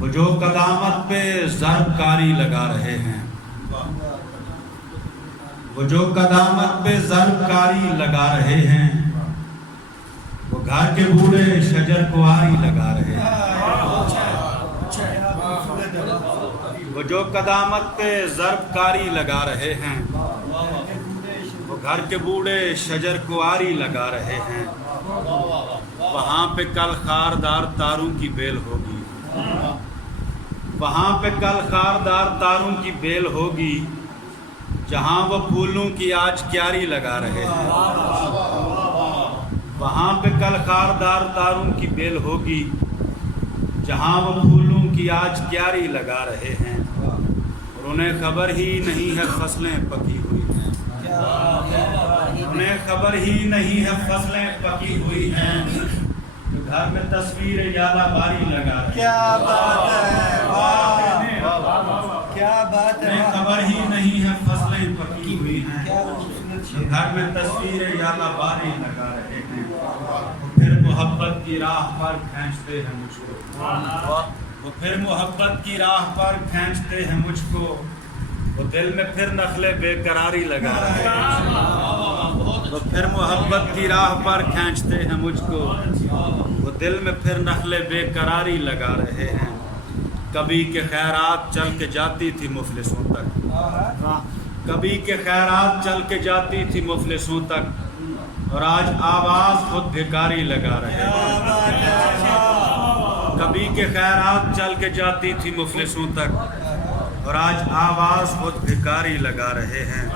وہ جو قدامت پہ ضرب کاری لگا رہے ہیں، وہ جو قدامت پہ ضرب کاری لگا رہے ہیں، وہ گھر کے بوڑھے شجر کو آری لگا رہے ہیں۔ وہ جو قدامت پہ ضرب کاری لگا رہے ہیں، وہ گھر کے بوڑھے شجر کو آری لگا رہے ہیں۔ وہاں پہ کل خاردار تاروں کی بیل ہوگی، وہاں پہ کل خاردار تاروں کی بیل ہوگی، جہاں وہ پھولوں کی آج کیاری لگا رہے ہیں۔ وہاں پہ کل خاردار تاروں کی بیل ہوگی، جہاں وہ پھولوں کی آج کیاری لگا رہے ہیں، اور انہیں خبر ہی نہیں ہے فصلیں پکی ہوئی ہیں، انہیں خبر ہی نہیں ہے فصلیں پکی ہوئی ہیں، جو گھر میں تصویر یالا باری لگا رہے ہیں۔ کیا بات ہے، واہ کیا بات ہے، انہیں خبر ہی نہیں ہے فصلیں پکی ہوئی ہیں، جو گھر میں تصویر یالا باری لگا رہے ہیں، پھر محبت کی راہ پر کھینچتے ہیں مجھ کو، وہ پھر محبت کی راہ پر کھینچتے ہیں مجھ کو، وہ دل میں پھر نخلے بے قراری لگا رہے ہیں۔ وہ پھر محبت کی راہ پر کھینچتے ہیں مجھ کو، وہ دل میں پھر نخلے بے قراری لگا رہے ہیں۔ کبھی کہ خیرات چل کے جاتی تھی مفلسوں تک، کبھی کہ خیرات چل کے جاتی تھی مفلسوں تک، اور آج آواز خود بھکاری لگا رہے ہیں۔ کبھی کہ خیرات چل کے جاتی تھی مفلسوں تک، اور آج آواز خود بھکاری لگا رہے ہیں۔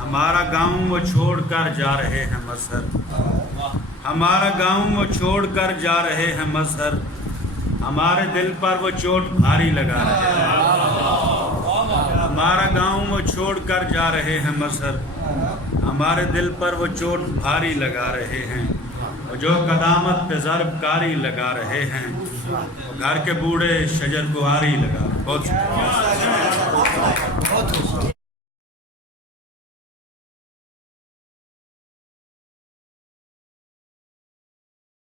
ہمارا گاؤں وہ چھوڑ کر جا رہے ہیں مظہر، ہمارا گاؤں وہ چھوڑ کر جا رہے ہیں مظہر، ہمارے دل پر وہ چوٹ بھاری لگا رہے ہیں۔ ہمارا گاؤں وہ چھوڑ کر جا رہے ہیں مظہر، ہمارے دل پر وہ چوٹ بھاری لگا رہے ہیں، وہ جو قدامت پہ ضرب کاری لگا رہے ہیں، وہ گھر کے بوڑھے شجر کو آری لگا رہے ہیں۔ بہت شکریہ۔